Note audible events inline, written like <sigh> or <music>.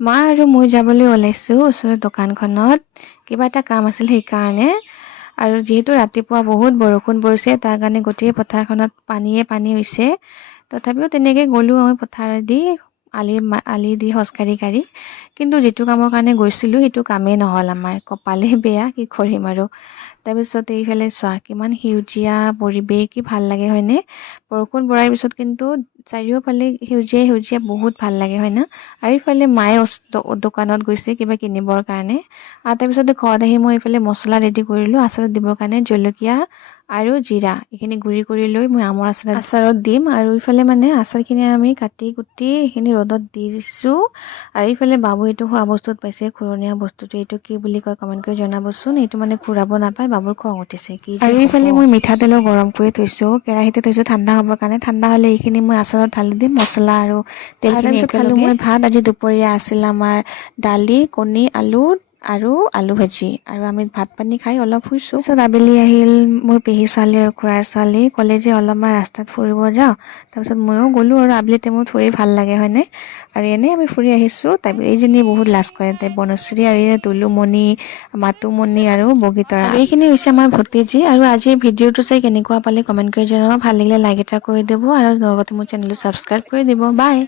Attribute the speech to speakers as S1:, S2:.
S1: মা আৰু মই যাবলৈ ওলাইছোঁ ওচৰৰ দোকানখনত। কিবা এটা কাম আছিল সেইকাৰণে। আৰু যিহেতু ৰাতিপুৱা বহুত বৰষুণ পৰিছে, তাৰ কাৰণে গোটেই পথাৰখনত পানীয়ে পানী হৈছে। তথাপিও তেনেকৈ গ'লোঁ আমি পথাৰেদি আলি আলি দি খোজকাঢ়ি কাঢ়ি কিন্তু যিটো কামৰ কাৰণে গৈছিলোঁ, সেইটো কামেই নহ'ল আমাৰ। কপালেই <laughs> বেয়া, কি কৰিম আৰু। তাৰপিছত এইফালে চোৱা, কিমান সেউজীয়া পৰিৱেশ, কি ভালো লাগে হয়নে? বৰষুণ পৰাৰ পিছত কিন্তু চাৰিওফালে সেউজীয়া সেউজীয়া বহুত ভালো লাগে হয় না? আৰু ইফালে মায়ে দোকানত গৈছে কিবা কিনিবৰ কাৰণে। আৰু তাৰপিছতে ঘৰত আহি মই এইফালে মছলা ৰেডি কৰিলোঁ আচাৰত দিবৰ কাৰণে জলকীয়া আৰু জিৰা। এইখিনি গুড়ি কৰি লৈ মই আমৰ আচাৰ আচাৰত দিম আৰু ইফালে মানে আচাৰখিনি আমি কাটি কুটি এইখিনি ৰ'দত দি দিছোঁ। আৰু ইফালে বাবু এইটো খোৱা বস্তুত পাইছে খুৰণীয়া বস্তুটো। এইটো কি বুলি কয় কমেণ্ট কৰি জনাবচোন। এইটো মানে ঘূৰাব নাপায় বাবুৰ খং উঠিছে। কি আৰু ইফালে মই মিঠাতেলো গৰম কৰি থৈছোঁ কেৰাহীতে থৈছোঁ ঠাণ্ডা হ'বৰ কাৰণে। ঠাণ্ডা হ'লে এইখিনি মই আচাৰত ঢালি দিম মছলা আৰু তেলখিনি মই ভাত আজি দুপৰীয়া আছিল আমাৰ দালি কণী আলু আৰু আলু ভাজি আৰু আমি ভাত পানী খাই অলপ শুইছোঁ। তাৰপিছত আবেলি আহিল মোৰ পেহী ছোৱালী আৰু খুৰাৰ ছোৱালী। ক'লে যে অলপমান ৰাস্তাত ফুৰিব যাওঁ। তাৰপিছত ময়ো গ'লোঁ আৰু আবেলি টাইমত ফুৰি ভালো লাগে হয়নে? আৰু এনেই আমি ফুৰি আহিছোঁ। তাৰপিছত এইজনী বহুত লাজ কৰে। তাই বনশ্ৰী আৰু এই দুলুমণি মাতুমণি আৰু বগীতৰা। এইখিনি হৈছে আমাৰ ভতিজী। আৰু আজিৰ ভিডিঅ'টো চাই কেনেকুৱা পালে কমেণ্ট কৰি জনাব। ভালো লাগিলে লাইক এটা কৰি দিব আৰু লগতে মোৰ চেনেলটো ছাবস্ক্ৰাইব কৰি দিব। বাই